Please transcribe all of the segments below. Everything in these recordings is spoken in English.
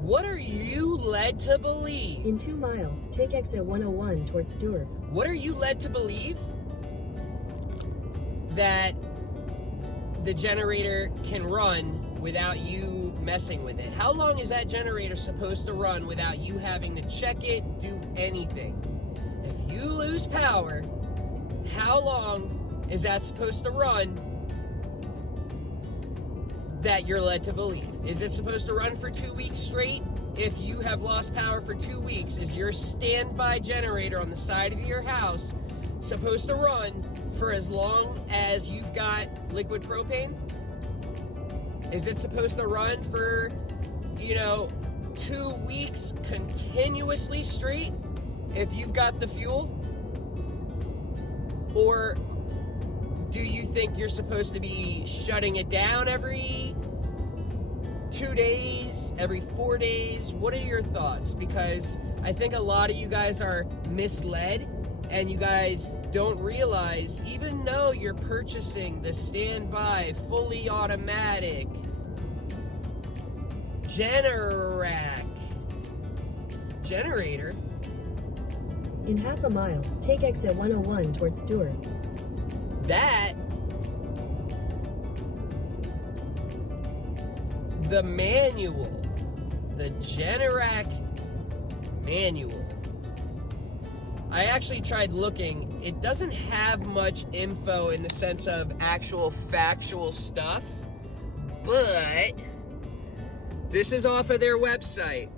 What are you led to believe? In 2 miles, take exit 101 towards Stewart. What are you led to believe? That the generator can run without you messing with it. How long is that generator supposed to run without you having to check it, do anything? If you lose power, how long is that supposed to run that you're led to believe? Is it supposed to run for 2 weeks straight? If you have lost power for 2 weeks, is your standby generator on the side of your house supposed to run for as long as you've got liquid propane? Is it supposed to run for, 2 weeks continuously straight if you've got the fuel? Or do you think you're supposed to be shutting it down every 2 days, every 4 days? What are your thoughts? Because I think a lot of you guys are misled and you guys don't realize, even though you're purchasing the standby, fully automatic generator, In half a mile, take exit 101 towards Stewart. that the manual, the Generac manual, I actually tried looking. It doesn't have much info in the sense of actual factual stuff, but this is off of their website.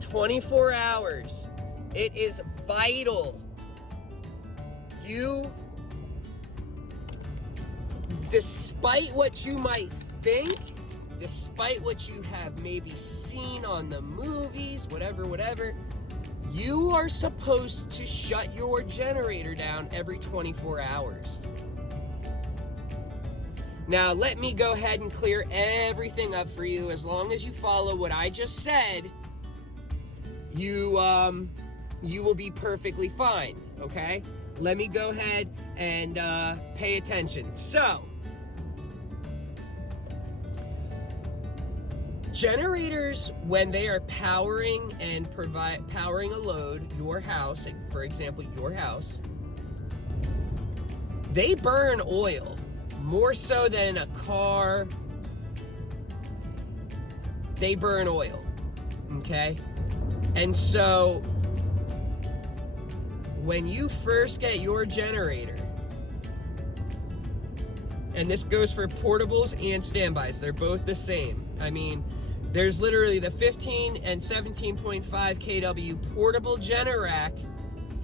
24 hours. It is vital. You, despite what you might think, despite what you have maybe seen on the movies, whatever, you are supposed to shut your generator down every 24 hours. Now, let me go ahead and clear everything up for you. As long as you follow what I just said, you will be perfectly fine, okay? Let me go ahead and pay attention. So, generators, when they are powering and powering a load, your house, for example, your house, they burn oil more so than a car. They burn oil, okay? And so, when you first get your generator, and this goes for portables and standbys, they're both the same. I mean, there's literally the 15 and 17.5 kW portable Generac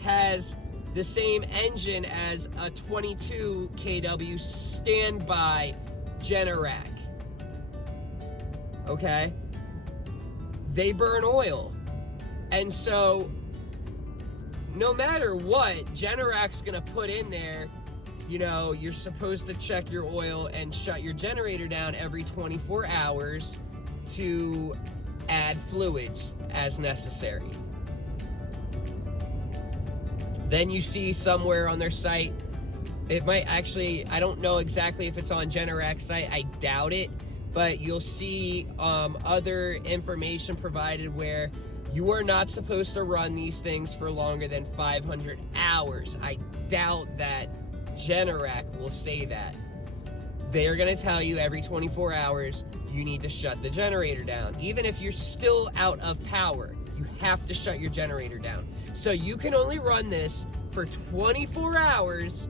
has the same engine as a 22 kW standby Generac. Okay? They burn oil. And so, no matter what, Generac's gonna put in there, you're supposed to check your oil and shut your generator down every 24 hours to add fluids as necessary. Then you see somewhere on their site, it might actually, I don't know exactly if it's on Generac's site, I doubt it, but you'll see other information provided where you are not supposed to run these things for longer than 500 hours. I doubt that Generac will say that. They are going to tell you every 24 hours you need to shut the generator down. Even if you're still out of power, you have to shut your generator down. So you can only run this for 24 hours,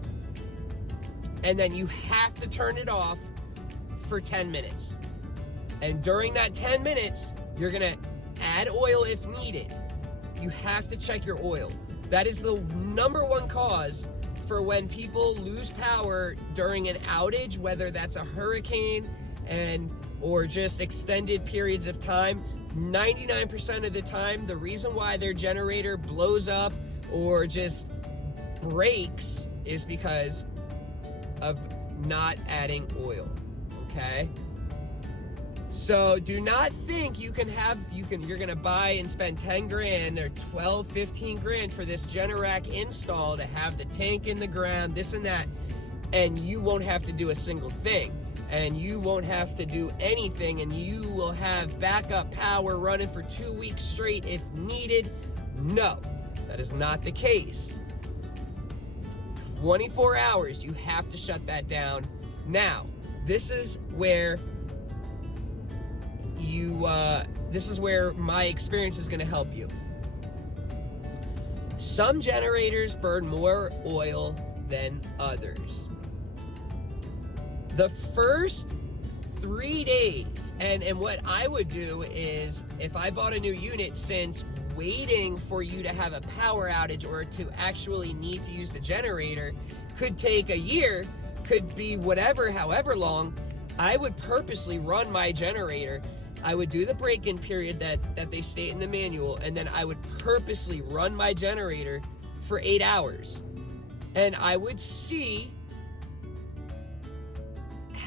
and then you have to turn it off for 10 minutes. And during that 10 minutes, you're going to add oil if needed. You have to check your oil. That is the number one cause for when people lose power during an outage, whether that's a hurricane or just extended periods of time. 99% of the time, the reason why their generator blows up or just breaks is because of not adding oil, okay? So do not think you're gonna buy and spend 10 grand or 12, 15 grand for this Generac install to have the tank in the ground, this and that, and you won't have to do a single thing. and you won't have to do anything, and you will have backup power running for 2 weeks straight if needed. No, that is not the case. 24 hours, you have to shut that down. Now, this is where my experience is going to help you. Some generators burn more oil than others. The first 3 days, and what I would do is, if I bought a new unit, since waiting for you to have a power outage or to actually need to use the generator could take a year, could be whatever, however long, I would purposely run my generator. I would do the break-in period that they state in the manual, and then I would purposely run my generator for 8 hours. And I would see,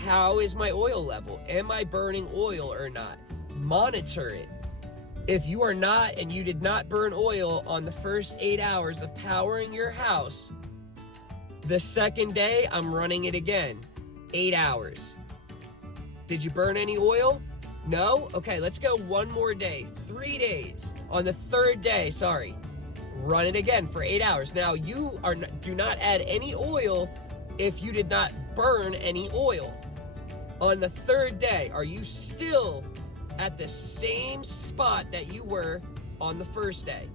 how is my oil level? Am I burning oil or not? Monitor it. If you are not, and you did not burn oil on the first 8 hours of powering your house, the second day, I'm running it again. 8 hours. Did you burn any oil? No? Okay, let's go one more day. 3 days. On the third day, run it again for 8 hours. Now, do not add any oil if you did not burn any oil. On the third day, are you still at the same spot that you were on the first day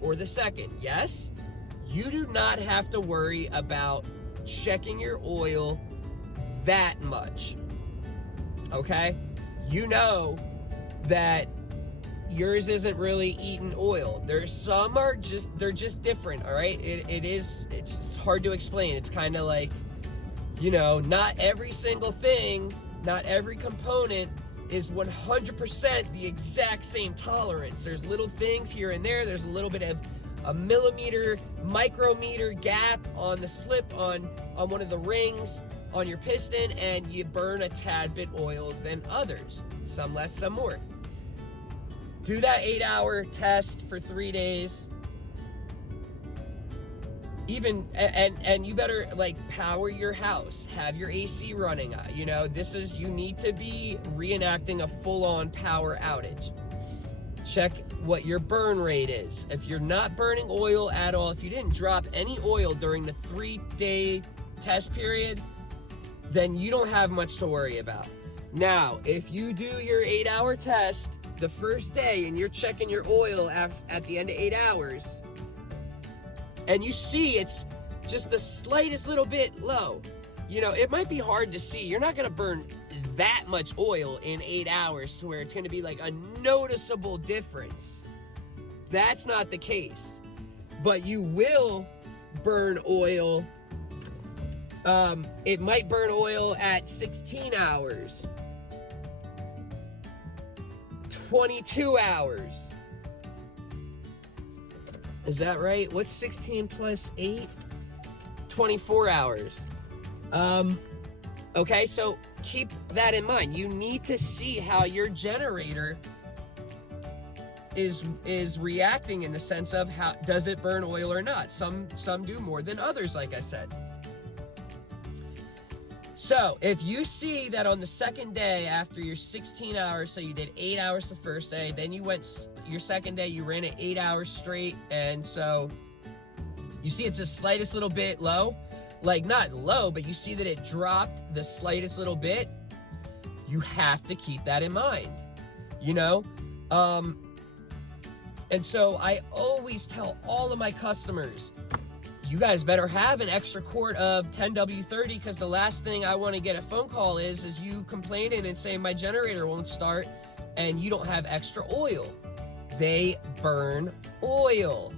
or the second? Yes? You do not have to worry about checking your oil that much. Okay? You know that yours isn't really eating oil. There's some they're just different, all right? It's hard to explain. It's kind of like, not every single thing, not every component is 100% the exact same tolerance. There's little things here and there. There's a little bit of a millimeter, micrometer gap on the slip on one of the rings on your piston, and you burn a tad bit oil than others. Some less, some more. Do that 8-hour test for 3 days. And you better power your house, have your AC running. You need to be reenacting a full-on power outage. Check what your burn rate is. If you're not burning oil at all, if you didn't drop any oil during the 3-day test period, then you don't have much to worry about. Now, if you do your 8-hour test the first day and you're checking your oil at the end of 8 hours, and you see it's just the slightest little bit low, it might be hard to see. You're not going to burn that much oil in 8 hours to where it's going to be like a noticeable difference. That's not the case. But you will burn oil. It might burn oil at 16 hours, 22 hours. Is that right? What's 16 plus 8? 24 hours. Okay, so keep that in mind. You need to see how your generator is reacting, in the sense of how does it burn oil or not. Some do more than others, like I said. So if you see that on the second day after your 16 hours, so you did 8 hours the first day, then you went your second day, you ran it 8 hours straight, and so you see it's the slightest little bit low, not low, but you see that it dropped the slightest little bit, you have to keep that in mind, and so I always tell all of my customers, you guys better have an extra quart of 10W30, because the last thing I want to get a phone call is you complaining and saying my generator won't start and you don't have extra oil. They burn oil.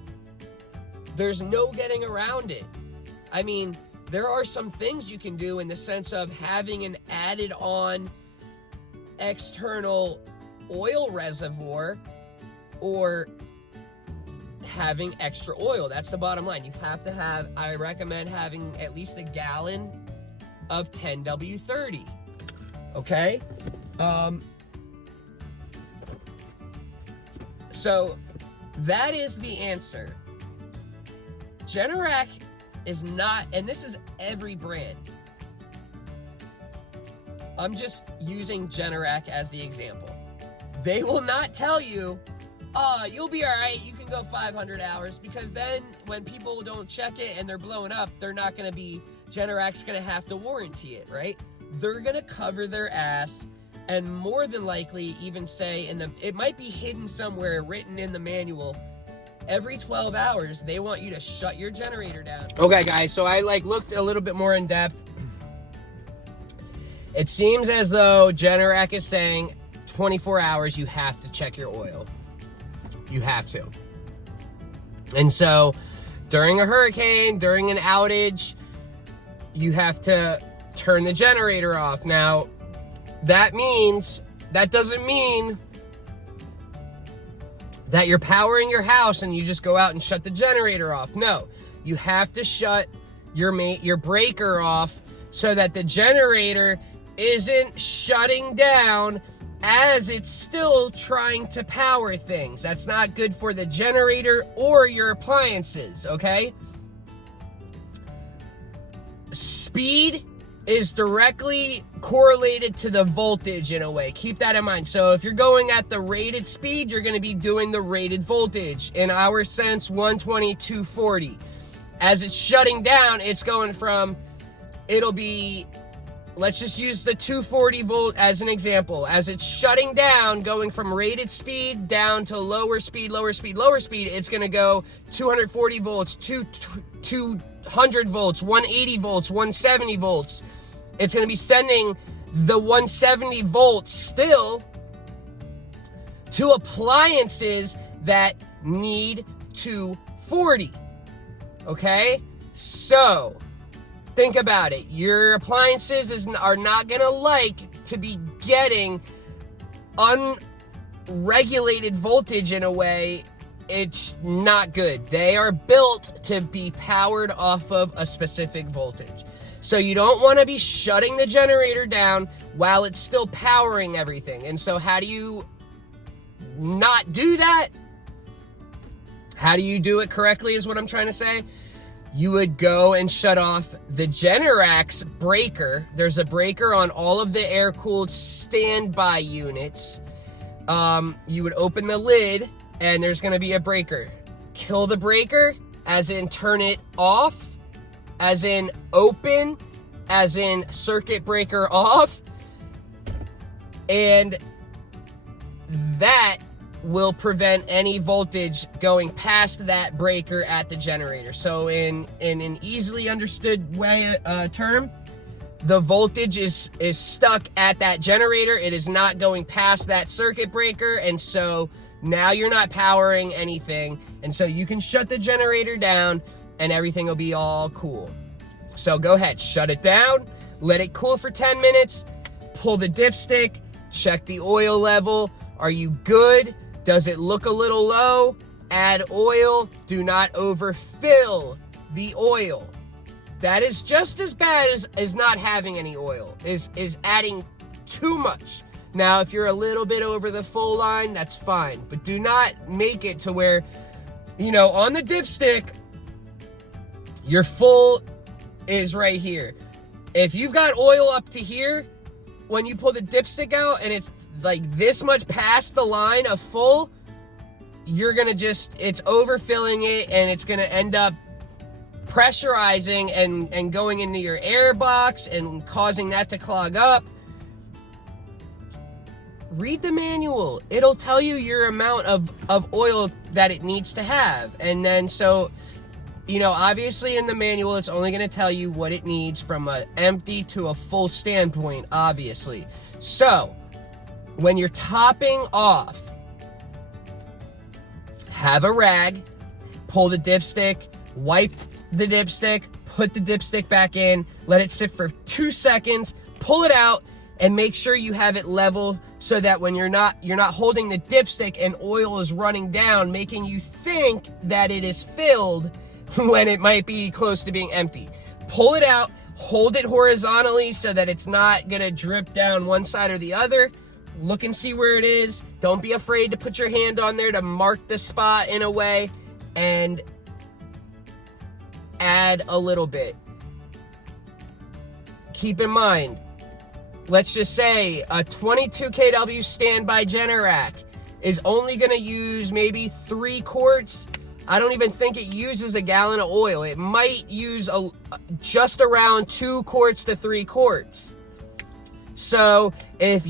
There's no getting around it. I mean, there are some things you can do in the sense of having an added on external oil reservoir or having extra oil. That's the bottom line. You have to have, I recommend having at least a gallon of 10W30. Okay? So that is the answer. Generac is not, and this is every brand, I'm just using Generac as the example. They will not tell you, oh, you'll be all right, you can go 500 hours, because then when people don't check it and they're blowing up, they're not going to be, Generac's going to have to warranty it, right? They're going to cover their ass and more than likely even say it might be hidden somewhere, written in the manual, every 12 hours, they want you to shut your generator down. Okay, guys, so I looked a little bit more in depth. It seems as though Generac is saying 24 hours you have to check your oil. You have to. And so during a hurricane, during an outage, you have to turn the generator off. Now, that doesn't mean that you're powering your house and you just go out and shut the generator off. No, you have to shut your breaker off so that the generator isn't shutting down as it's still trying to power things. That's not good for the generator or your appliances, okay? Speed is directly correlated to the voltage in a way. Keep that in mind. So if you're going at the rated speed, you're going to be doing the rated voltage. In our sense, 120, 240. As it's shutting down, it's going from, it'll be, let's just use the 240 volt as an example. As it's shutting down, going from rated speed down to lower speed, it's going to go 240 volts, 200 volts, 180 volts, 170 volts. It's going to be sending the 170 volts still to appliances that need 240. Okay? So, think about it. Your appliances are not going to like to be getting unregulated voltage in a way. It's not good. They are built to be powered off of a specific voltage. So you don't want to be shutting the generator down while it's still powering everything. And so how do you not do that? How do you do it correctly is what I'm trying to say. You would go and shut off the Generac's breaker. There's a breaker on all of the air-cooled standby units. You would open the lid and there's going to be a breaker. Kill the breaker, as in turn it off, as in open, as in circuit breaker off, and that will prevent any voltage going past that breaker at the generator. So in an easily understood way, term, the voltage is stuck at that generator. It is not going past that circuit breaker, and so now you're not powering anything, and so you can shut the generator down and everything will be all cool. So go ahead, shut it down, let it cool for 10 minutes, pull the dipstick, check the oil level. Are you good? Does it look a little low? Add oil. Do not overfill the oil. That is just as bad as not having any oil, is adding too much. Now, if you're a little bit over the full line, that's fine. But do not make it to where, on the dipstick, your full is right here. If you've got oil up to here, when you pull the dipstick out and it's like this much past the line of full, you're gonna it's overfilling it and it's gonna end up pressurizing and going into your air box and causing that to clog up. Read the manual. It'll tell you your amount of oil that it needs to have. And then obviously in the manual, it's only going to tell you what it needs from an empty to a full standpoint, obviously. So, when you're topping off, have a rag, pull the dipstick, wipe the dipstick, put the dipstick back in, let it sit for 2 seconds, pull it out, and make sure you have it level so that when you're not holding the dipstick and oil is running down, making you think that it is filled when it might be close to being empty. Pull it out, hold it horizontally so that it's not gonna drip down one side or the other. Look and see where it is. Don't be afraid to put your hand on there to mark the spot in a way, and add a little bit. Keep in mind, let's just say a 22 kW standby Generac is only going to use maybe 3 quarts. I don't even think it uses a gallon of oil. It might use just around 2 quarts to 3 quarts. So if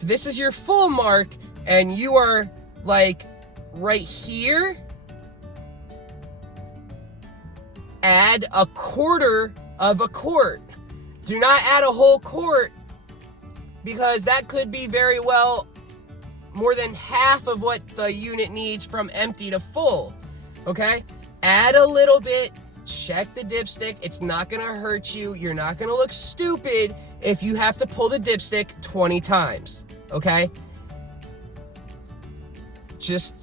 this is your full mark and you are like right here, add a quarter of a quart. Do not add a whole quart, because that could be very well more than half of what the unit needs from empty to full, okay? Add a little bit, check the dipstick. It's not gonna hurt you. You're not gonna look stupid if you have to pull the dipstick 20 times, okay? Just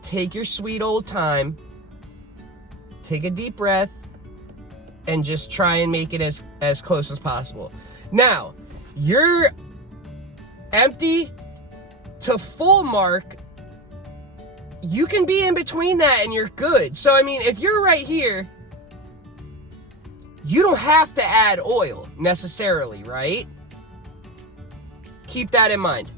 take your sweet old time, take a deep breath, and just try and make it as close as possible. Now, your empty to full mark, you can be in between that and you're good. So, I mean, if you're right here, you don't have to add oil necessarily, right? Keep that in mind.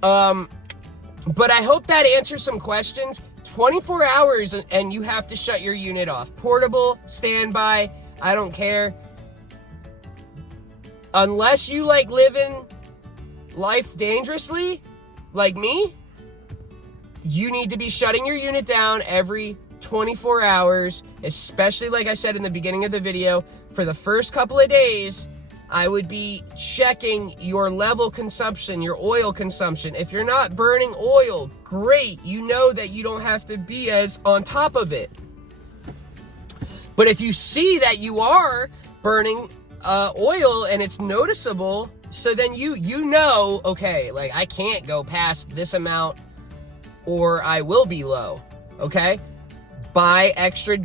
But I hope that answers some questions. 24 hours and you have to shut your unit off. Portable, standby, I don't care. Unless you like living life dangerously, like me, you need to be shutting your unit down every 24 hours, especially like I said in the beginning of the video. For the first couple of days, I would be checking your level consumption, your oil consumption. If you're not burning oil, great. You know that you don't have to be as on top of it. But if you see that you are burning oil and it's noticeable, so then you know, okay, like I can't go past this amount or I will be low, okay? Buy extra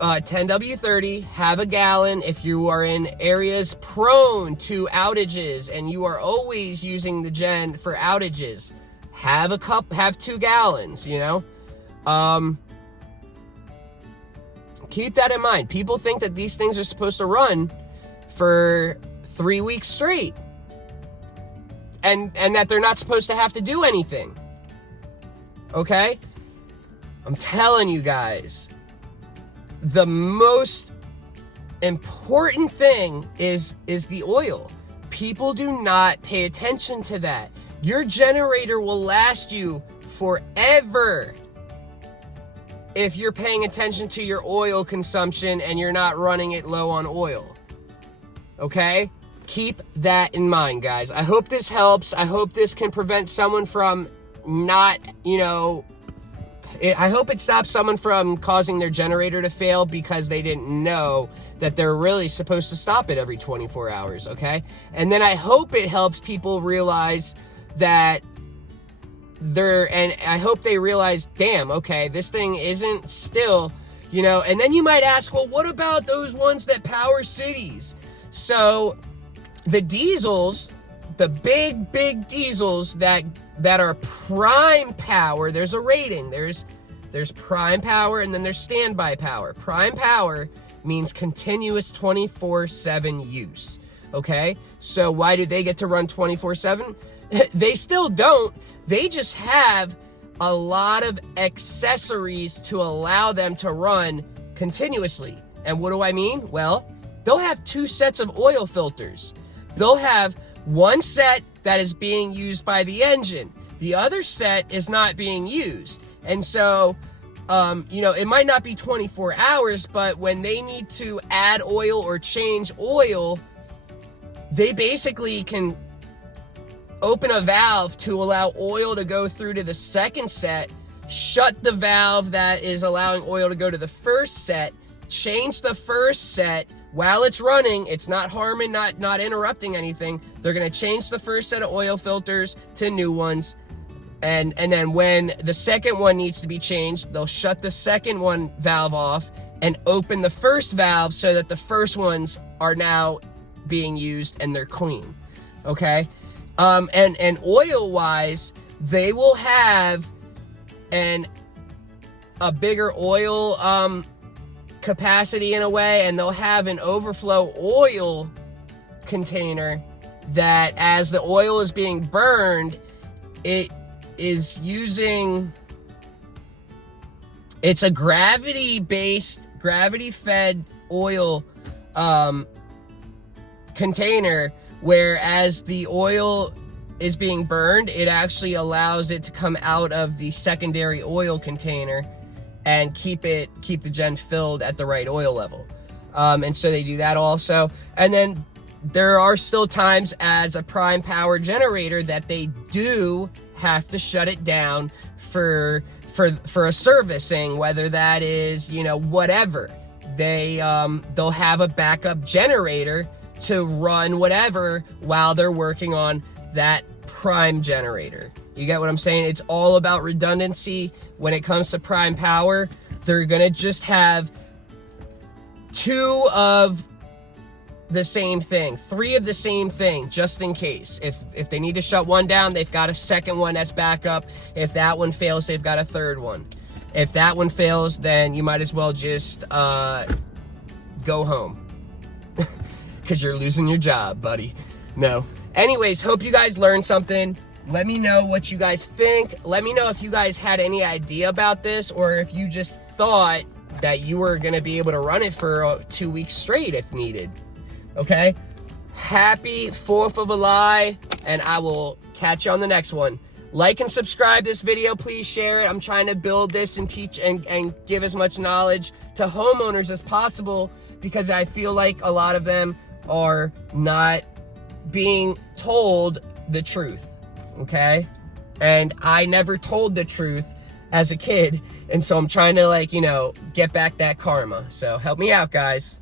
10W30, have a gallon. If you are in areas prone to outages and you are always using the gen for outages, have 2 gallons, you know? Keep that in mind. People think that these things are supposed to run for 3 weeks straight and that they're not supposed to have to do anything, okay? I'm telling you guys, the most important thing is the oil. People do not pay attention to that. Your generator will last you forever if you're paying attention to your oil consumption and you're not running it low on oil. Okay? Keep that in mind, guys. I hope this helps. I hope this can prevent someone from not, you know, I hope it stops someone from causing their generator to fail because they didn't know that they're really supposed to stop it every 24 hours, okay? And then I hope it helps people realize that and I hope they realize, damn, okay, this thing isn't still, you know. And then you might ask, well, what about those ones that power cities? So the diesels, the big diesels that are prime power, there's a rating. There's prime power and then there's standby power. Prime power means continuous 24/7 use, okay? So why do they get to run 24/7? They still don't. They just have a lot of accessories to allow them to run continuously. And what do I mean? Well, they'll have 2 sets of oil filters. They'll have one set that is being used by the engine. The other set is not being used. And so, you know, it might not be 24 hours, but when they need to add oil or change oil, they basically can open a valve to allow oil to go through to the second set, shut the valve that is allowing oil to go to the first set, change the first set while it's running. It's not harming, not interrupting anything. They're gonna change the first set of oil filters to new ones. And then when the second one needs to be changed, they'll shut the second one valve off and open the first valve so that the first ones are now being used and they're clean, okay? And oil-wise, they will have a bigger oil capacity in a way, and they'll have an overflow oil container that as the oil is being burned, it is using, it's a gravity-based, gravity-fed oil container, where as the oil is being burned, it actually allows it to come out of the secondary oil container and keep the gen filled at the right oil level. And so they do that also. And then there are still times as a prime power generator that they do have to shut it down for a servicing, whether that is, you know, whatever. They'll have a backup generator to run whatever while they're working on that prime generator. You get what I'm saying? It's all about redundancy. When it comes to prime power, they're gonna just have 2 of the same thing, 3 of the same thing, just in case. If they need to shut one down, they've got a second one as backup. If that one fails, they've got a third one. If that one fails, then you might as well just go home, because you're losing your job, buddy. No. Anyways, hope you guys learned something. Let me know what you guys think. Let me know if you guys had any idea about this, or if you just thought that you were gonna be able to run it for 2 weeks straight if needed. Okay? Happy 4th of July, and I will catch you on the next one. Like and subscribe this video, please share it. I'm trying to build this and teach and give as much knowledge to homeowners as possible, because I feel like a lot of them are not being told the truth, okay? And I never told the truth as a kid, and so I'm trying to, like, you know, get back that karma. So help me out, guys.